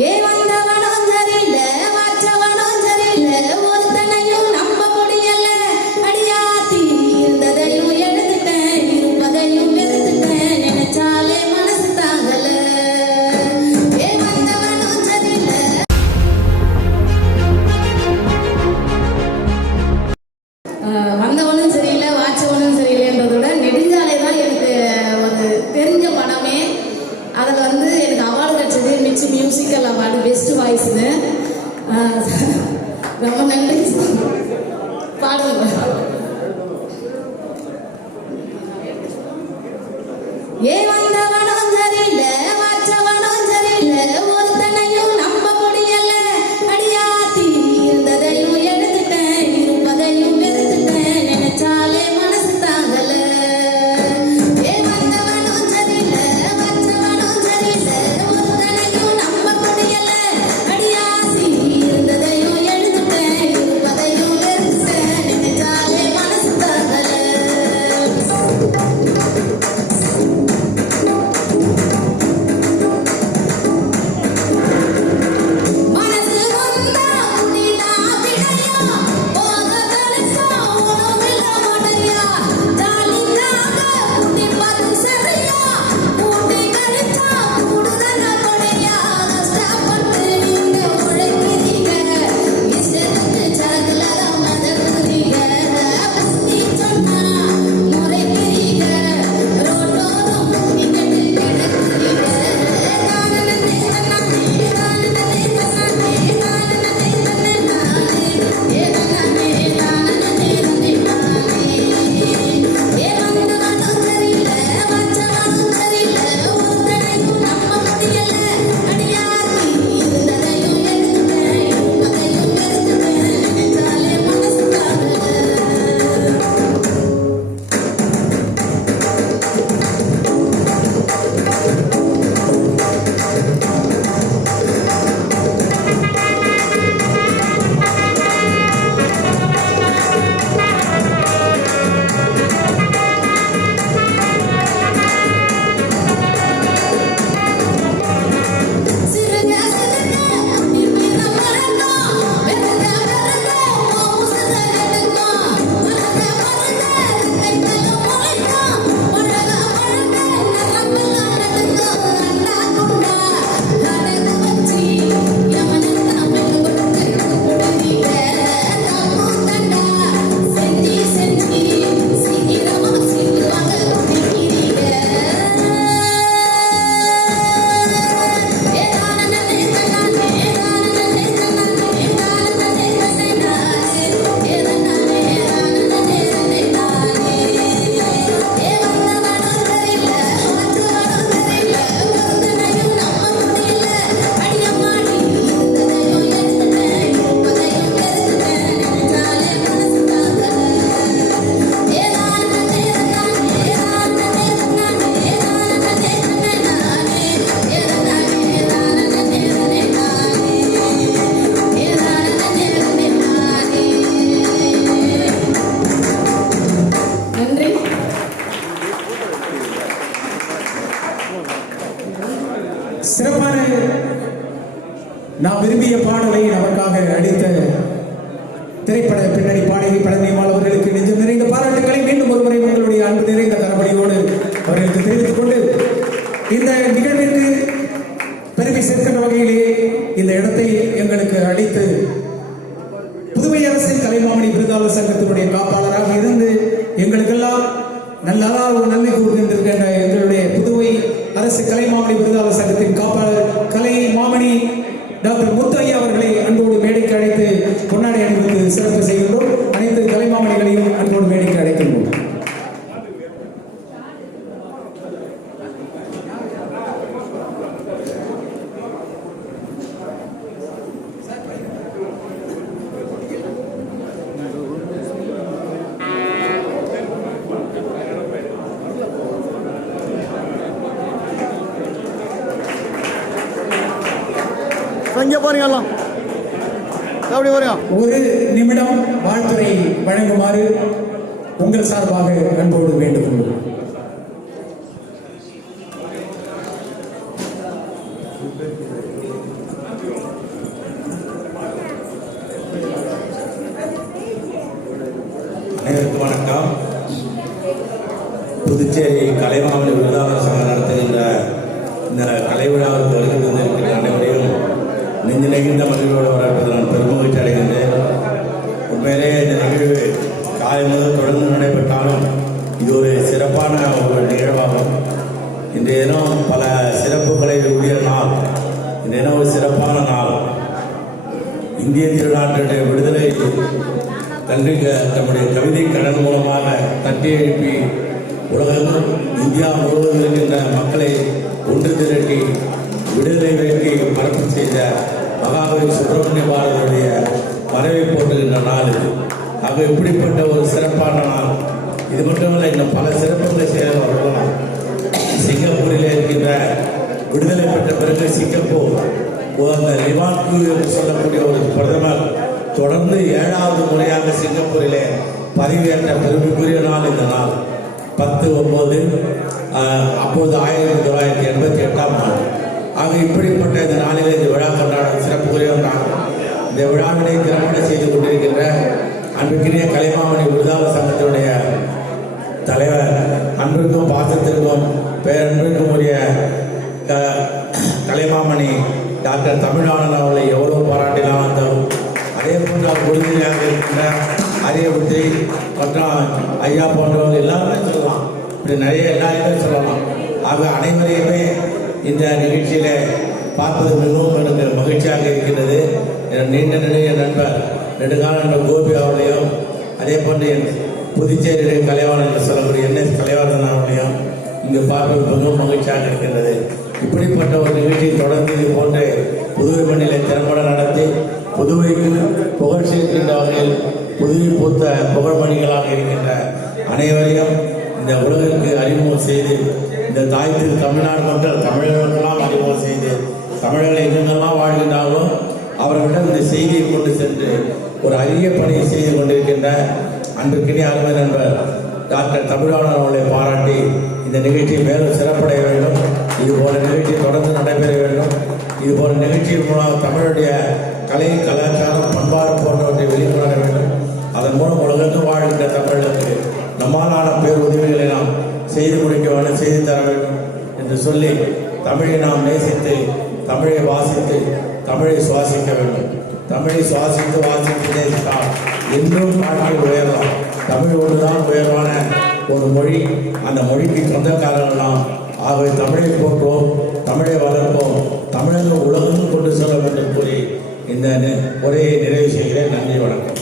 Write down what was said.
ஏன் வந்தவனும் தெரியல musical award best ವಾಯ್ಸ್ನ ரொம்ப நன்றி பாடுங்க நான் விரும்பிய பாடலை நமக்காக அடித்த திரைப்பட பின்னணி பாடகி பழனிமால் அவர்களுக்கு நெஞ்சு நிறைந்த பாராட்டுக்களை மீண்டும் ஒருமுறை உங்களுடைய அன்பு நிறைந்த கரபடியோடு அவர்களுக்கு தெரிவித்துக் கொண்டு இந்த நிகழ்விற்கு பெருமை சேர்க்கின்ற வகையிலே இந்த இடத்தை எங்களுக்கு அளித்து புதுவை அரசின் கலைமாமணி விருதாளர் சங்கத்தினுடைய காப்பாளராக இருந்து எங்களுக்கெல்லாம் நல்ல நன்மை கூறுகின்றிருக்கின்ற எங்களுடைய புதுவை அரசு கலைமாமணி விருதாளர் சங்கத்தின் காப்பாளர் டாக்டர் முத்து இங்கே பாருங்க எல்லாம். அப்படி பாருங்க? ஒரு நிமிடம் வாழ்த்துறை வழங்குமாறு உங்கள் சார்பாக அன்போடு வேண்டும் அனைவருக்கும் வணக்கம். புதுச்சேரி கலைமாவட்ட விருதாளர் சங்கம் நடத்துகின்ற இந்த கலை விழாவில் வருகை தந்திருக்கிறார் நெஞ்சு நெகிழ்ந்த மகிழ்வோடு வரப்பது நான் பெருமகிழ்ச்சி அடைகின்றேன். உண்மையிலே இந்த நிகழ்வு காலை முதல் தொடர்ந்து நடைபெற்றாலும் இது ஒரு சிறப்பான ஒரு நிகழ்வாகும். இன்றைய தினம் பல சிறப்புகளை உரிய நாள். இந்த தினம் ஒரு சிறப்பான நாள். இந்திய திருநாட்டுடைய விடுதலை தன்றி தம்முடைய கவிதை கடன் மூலமாக தட்டி எழுப்பி உலகம் இந்தியா முழுவதும் இருக்கின்ற மக்களை ஒன்று திரட்டி விடுதலை வேட்கை பரப்பு செய்த மகாபலி சுப்பிரமணிய பாரதியுடைய வரவை போட்டுகின்ற நாள் இது. ஆக இப்படிப்பட்ட ஒரு சிறப்பான நாள். இது மட்டுமல்ல இன்னும் பல சிறப்புகளை செய்ய வரலாம் சிங்கப்பூரில் இருக்கின்ற விடுதலை பெற்ற பிறகு சிங்கப்பூர் அந்த லிவான்கு என்று சொல்லக்கூடிய ஒரு பிரதமர் தொடர்ந்து ஏழாவது முறையாக சிங்கப்பூரிலே பதவியேற்ற பெருமைக்குரிய நாள் இந்த நாள். பத்து ஒன்பது அப்போது ஆயிரத்தி தொள்ளாயிரத்தி எண்பத்தி எட்டாம் ஆண்டு ஆக இப்படிப்பட்ட இந்த நாளில் இந்த விழா கொண்டாட சிறப்புக்குரிய நான் நாள் இந்த விழாவினை திறம்பட செய்து கொண்டிருக்கின்ற அன்புக்குரிய கலைமாமணி விருதாள சங்கத்தினுடைய தலைவர் அன்பிற்கும் பாசத்திற்கும் பேரன்பிற்கும் உரிய க- கலைமாமணி டாக்டர் தமிழ்நாளன் அவர்களை எவ்வளவு பாராட்டிலாம் வந்தோம் அதே போன்று அவர் உறுதியாக இருக்கின்ற அரியபுத்தி மற்றும் ஐயா போன்றவர்கள் எல்லாருமே சொல்லலாம். இப்படி நிறைய எல்லாருமே சொல்லலாம். ஆக அனைவரையுமே இந்த நிகழ்ச்சியில பார்ப்பது மிகவும் எனக்கு மகிழ்ச்சியாக இருக்கின்றது. என் நீண்ட நெடிய நண்பர் நெடுங்கால நண்பர் கோபி அவர்களையும் அதே போன்று என் புதுச்சேரியுடைய கலைவாணர் என்று சொல்லக்கூடிய என்எஸ் கலைவாணன் அவர்களையும் இங்கு பார்ப்பது மிகவும் மகிழ்ச்சியாக இருக்கின்றது. இப்படிப்பட்ட ஒரு நிகழ்ச்சியை தொடர்ந்து இது போன்று புதுவை மண்ணிலை திறம்பட நடத்தி புதுவைக்கு புகழ் சேர்க்கின்ற வகையில் புதுவை பூத்த புகழ்மணிகளாக இருக்கின்ற அனைவரையும் இந்த உலகிற்கு அறிமுகம் செய்து இந்த தாய் திரு தமிழ்நாடு மக்கள் தமிழர்களுக்கெல்லாம் அறிமுகம் செய்து தமிழர்கள் எங்கெங்கெல்லாம் வாழ்கின்றார்களோ அவர்களிடம் இந்த செய்தியை கொண்டு சென்று ஒரு அரிய பணியை செய்து கொண்டிருக்கின்ற அன்றுக்கினே அருமை நண்பர் டாக்டர் தமிழாளர் அவர்களை பாராட்டி இந்த நிகழ்ச்சி மேலும் சிறப்படைய வேண்டும். இது போல நிகழ்ச்சி தொடர்ந்து நடைபெற வேண்டும். இது போல நிகழ்ச்சியின் மூலம் தமிழுடைய கலை கலாச்சாரம் பண்பாடு போன்றவற்றை வெளிக்கொணர வேண்டும். அதன் மூலம் உலகத்து வாழ்கின்ற தமிழ் சமாதான பேர் உதவிகளை நாம் செய்து முடிக்க வேண்டும் செய்து தர வேண்டும் என்று சொல்லி தமிழை நாம் நேசித்து தமிழை வாசித்து தமிழை சுவாசிக்க வேண்டும். தமிழை சுவாசித்து வாசித்து நேசித்தால் என்றும் வாழ்க்கை உயரலாம். தமிழ் ஒன்றுதான் உயர்வான ஒரு மொழி. அந்த மொழிக்கு சொந்தக்காரர்கள் நாம் ஆகவே தமிழை போற்றுவோம் தமிழை வளர்ப்போம் தமிழர்கள் உலகம் கொண்டு செல்ல வேண்டும் கூறி இந்த உரையை நிறைவு செய்கிறேன். நன்றி வணக்கம்.